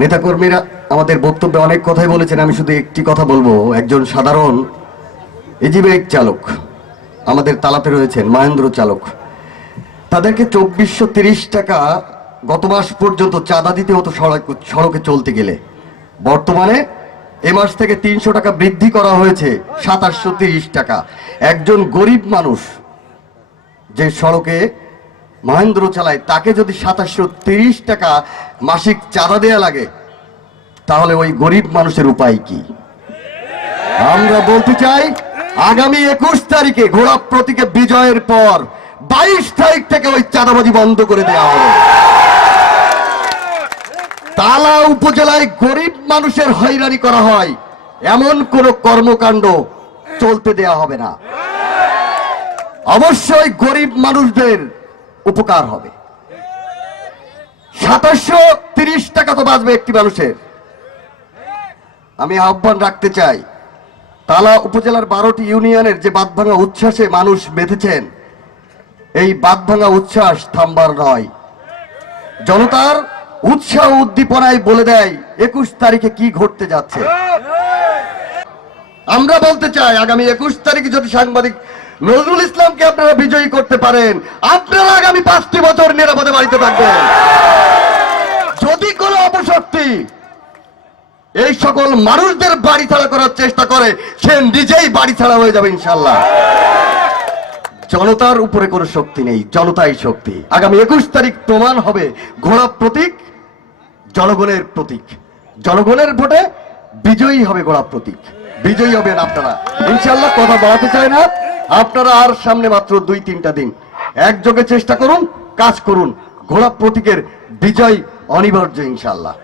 নেতাকর্মীরা আমাদের বক্তব্যে অনেক কথাই বলেছেন, আমি শুধু একটি কথা বলব। একজন সাধারণ ইজিবেক চালক, আমাদের তালাতে রয়েছেন মহেন্দ্র চালক। তাদেরকে চব্বিশশো তিরিশ টাকা গত মাস পর্যন্ত চাঁদা দিতে হতো সড়ক সড়কে চলতে গেলে। বর্তমানে এ মাস থেকে তিনশো টাকা বৃদ্ধি করা হয়েছে, সাতাশশো টাকা। একজন গরিব মানুষ যে সড়কে মহেন্দ্র চালায়, তাকে যদি সাতাশশো তিরিশ টাকা মাসিক চাঁদা দেয়া লাগে, তাহলে ওই গরিব মানুষের উপায় কি? আমরা বলতে চাই, আগামী একুশ তারিখে ঘোড়া প্রতীকে বিজয়ের পর বাইশ তারিখ থেকে ওই চাঁদাবাজি বন্ধ করে দেওয়া হবে। তালা উপজেলায় গরিব মানুষের হয়রানি করা হয়, এমন কোন কর্মকাণ্ড চলতে দেয়া হবে না। অবশ্যই গরিব মানুষদের উপকার হবে। সাতাশশো তিরিশ টাকা তো বাঁচবে একটি মানুষের। আমি আহ্বান রাখতে চাই, তালা উপজেলার বারোটি ইউনিয়নের যে বাঁধভাঙা উচ্ছ্বাসে মানুষ বেঁধেছেন, এই বাঁধভাঙা উচ্ছ্বাস থামবার নয়। জনতার উৎসাহ উদ্দীপনায় বলে দেয়, একুশ তারিখে কি ঘটতে যাচ্ছে। আমরা বলতে চাই, আগামী একুশ তারিখে যদি সাংবাদিক নজরুল ইসলামকে আপনারা বিজয়ী করতে পারেন। আপনারা আগামী পাঁচটি বছর নিরাপদে বাড়িতে থাকবেন। যদি কোনো অপশক্তি এই সকল মানুষদের বাড়ি ছাড়া করার চেষ্টা করে, সে নিজেই বাড়ি ছাড়া হয়ে যাবে ইনশাল্লাহ জনতার উপরে কোনো শক্তি নেই, জনতাই শক্তি। আগামী একুশ তারিখ প্রমাণ হবে, ঘোড়া প্রতীক, জনগণের প্রতীক। জনগণের ভোটে বিজয়ী হবে ঘোড়া প্রতীক। বিজয়ী হবেন আপনারা। ইনশাল্লাহ কথা বাড়াতে চায় না। আপনারা আর সামনে মাত্র দুই, তিনটা দিন। একযোগে চেষ্টা করুন, কাজ করুন। ঘোড়া প্রতীকের বিজয় অনিবার্য ইনশাল্লাহ